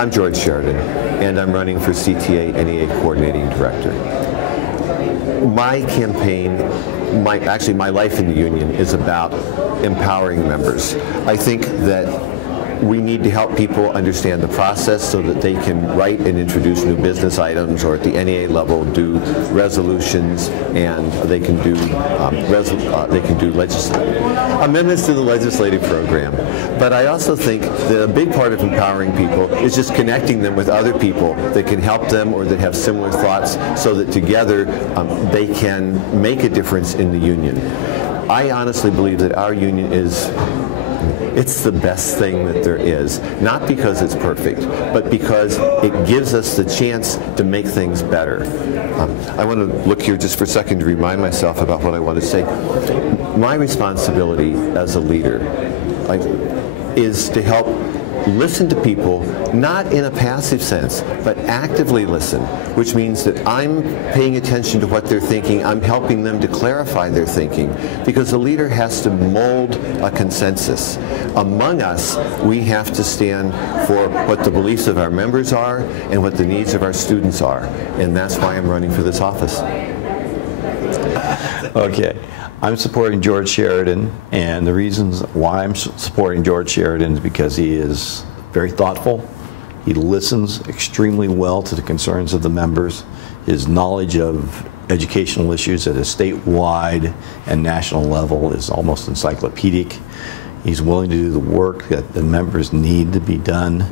I'm George Sheridan, and I'm running for CTA NEA Coordinating Director. My campaign, actually my life in the union is about empowering members. I think that we need to help people understand the process so that they can write and introduce new business items, or at the NEA level do resolutions, and they can do amendments to the legislative program. But I also think that a big part of empowering people is just connecting them with other people that can help them or that have similar thoughts, so that together they can make a difference in the union. I honestly believe that our union it's the best thing that there is, not because it's perfect, but because it gives us the chance to make things better. I want to look here just for a second to remind myself about what I want to say. My responsibility as a leader is to help listen to people, not in a passive sense, but actively listen, which means that I'm paying attention to what they're thinking. I'm helping them to clarify their thinking, because the leader has to mold a consensus. Among us, we have to stand for what the beliefs of our members are and what the needs of our students are, and that's why I'm running for this office. Okay. I'm supporting George Sheridan, and the reasons why I'm supporting George Sheridan is because he is very thoughtful. He listens extremely well to the concerns of the members. His knowledge of educational issues at a statewide and national level is almost encyclopedic. He's willing to do the work that the members need to be done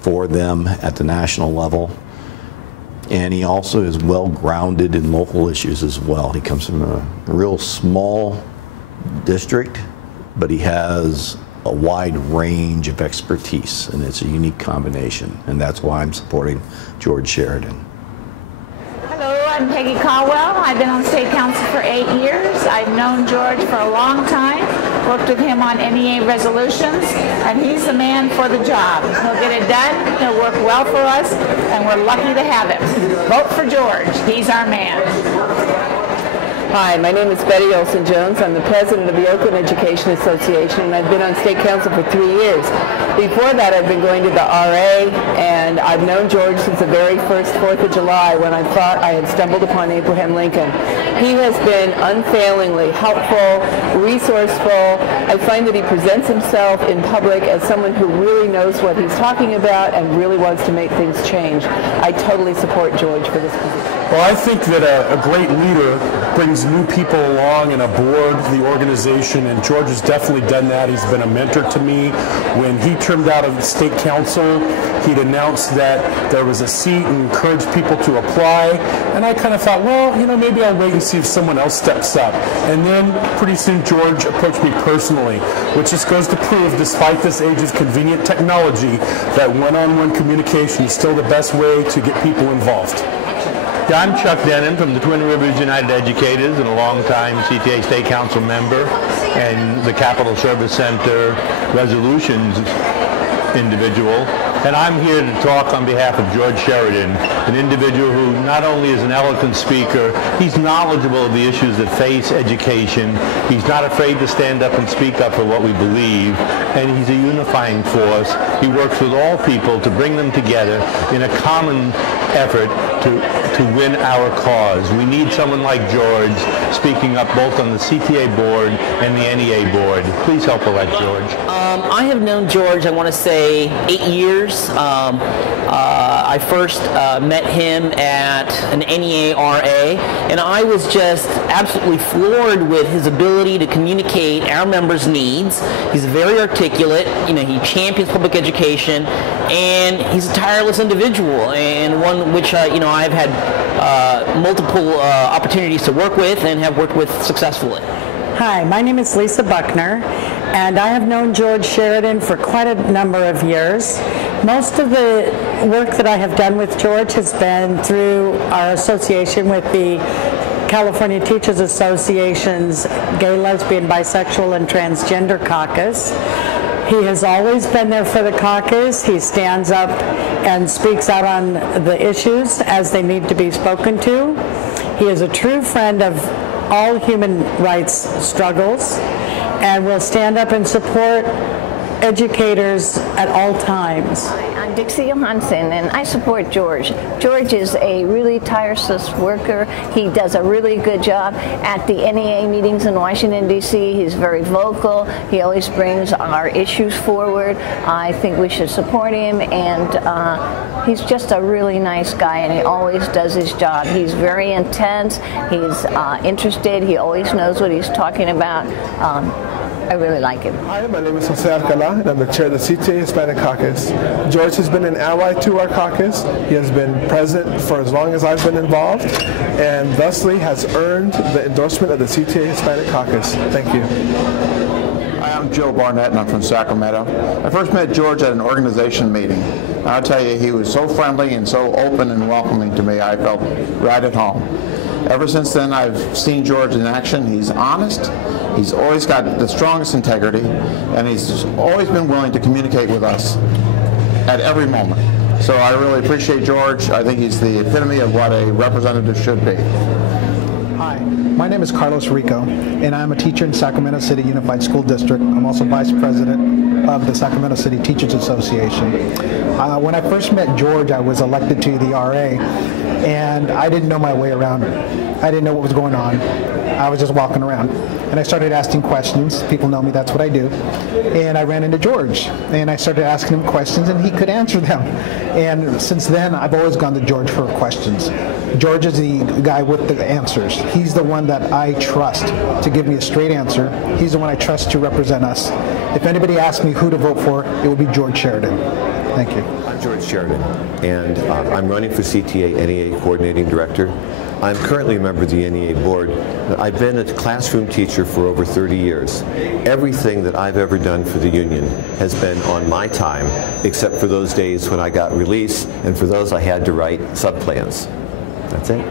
for them at the national level. And he also is well grounded in local issues as well. He comes from a real small district, but he has a wide range of expertise, and it's a unique combination, and that's why I'm supporting George Sheridan. Hello, I'm Peggy Caldwell. I've been on state council for 8 years. I've known George for a long time, worked with him on NEA resolutions, and he's the man for the job. He'll get it done, he'll work well for us, and we're lucky to have him. Vote for George. He's our man. Hi, my name is Betty Olson-Jones. I'm the president of the Oakland Education Association, and I've been on state council for 3 years. Before that, I've been going to the RA, and I've known George since the very first 4th of July, when I thought I had stumbled upon Abraham Lincoln. He has been unfailingly helpful, resourceful. I find that he presents himself in public as someone who really knows what he's talking about and really wants to make things change. I totally support George for this position. Well, I think that a great leader brings new people along and aboard the organization, and George has definitely done that. He's been a mentor to me. When he turned out of the state council, he'd announced that there was a seat and encouraged people to apply, and I kind of thought, well, you know, maybe I'll wait and see if someone else steps up. And then pretty soon George approached me personally, which just goes to prove, despite this age of convenient technology, that one-on-one communication is still the best way to get people involved. I'm Chuck Denham from the Twin Rivers United Educators, and a long-time CTA State Council member and the Capital Service Center resolutions individual. And I'm here to talk on behalf of George Sheridan, an individual who not only is an eloquent speaker, he's knowledgeable of the issues that face education. He's not afraid to stand up and speak up for what we believe, and he's a unifying force. He works with all people to bring them together in a common effort to win our cause. We need someone like George speaking up both on the CTA board and the NEA board. Please help elect George. I have known George, I want to say, 8 years. I first met him at an NEA RA, and I was just absolutely floored with his ability to communicate our members' needs. He's very articulate. You know, he champions public education, and he's a tireless individual, and one which you know, I've had multiple opportunities to work with and have worked with successfully. Hi, my name is Lisa Buckner, and I have known George Sheridan for quite a number of years. Most of the work that I have done with George has been through our association with the California Teachers Association's Gay, Lesbian, Bisexual, and Transgender Caucus. He has always been there for the caucus. He stands up and speaks out on the issues as they need to be spoken to. He is a true friend of all human rights struggles and will stand up and support educators at all times. I'm Dixie Johansson, and I support George. George is a really tireless worker. He does a really good job at the NEA meetings in Washington, D.C. He's very vocal. He always brings our issues forward. I think we should support him, and he's just a really nice guy, and he always does his job. He's very intense. He's interested. He always knows what he's talking about. I really like him. Hi, my name is Jose Alcala, and I'm the chair of the CTA Hispanic Caucus. George has been an ally to our caucus. He has been present for as long as I've been involved, and thusly has earned the endorsement of the CTA Hispanic Caucus. Thank you. Hi, I'm Joe Barnett, and I'm from Sacramento. I first met George at an organization meeting. I'll tell you, he was so friendly and so open and welcoming to me, I felt right at home. Ever since then, I've seen George in action. He's honest. He's always got the strongest integrity, and he's always been willing to communicate with us at every moment. So I really appreciate George. I think he's the epitome of what a representative should be. Hi, my name is Carlos Rico, and I'm a teacher in Sacramento City Unified School District. I'm also vice president of the Sacramento City Teachers Association. When I first met George, I was elected to the RA, and I didn't know my way around. I didn't know what was going on. I was just walking around, and I started asking questions. People know me, that's what I do. And I ran into George, and I started asking him questions, and he could answer them. And since then, I've always gone to George for questions. George is the guy with the answers. He's the one that I trust to give me a straight answer. He's the one I trust to represent us. If anybody asks me who to vote for, it would be George Sheridan. Thank you. I'm George Sheridan, and I'm running for CTA NEA Coordinating Director. I'm currently a member of the NEA board. I've been a classroom teacher for over 30 years. Everything that I've ever done for the union has been on my time, except for those days when I got released, and for those I had to write subplans. That's it.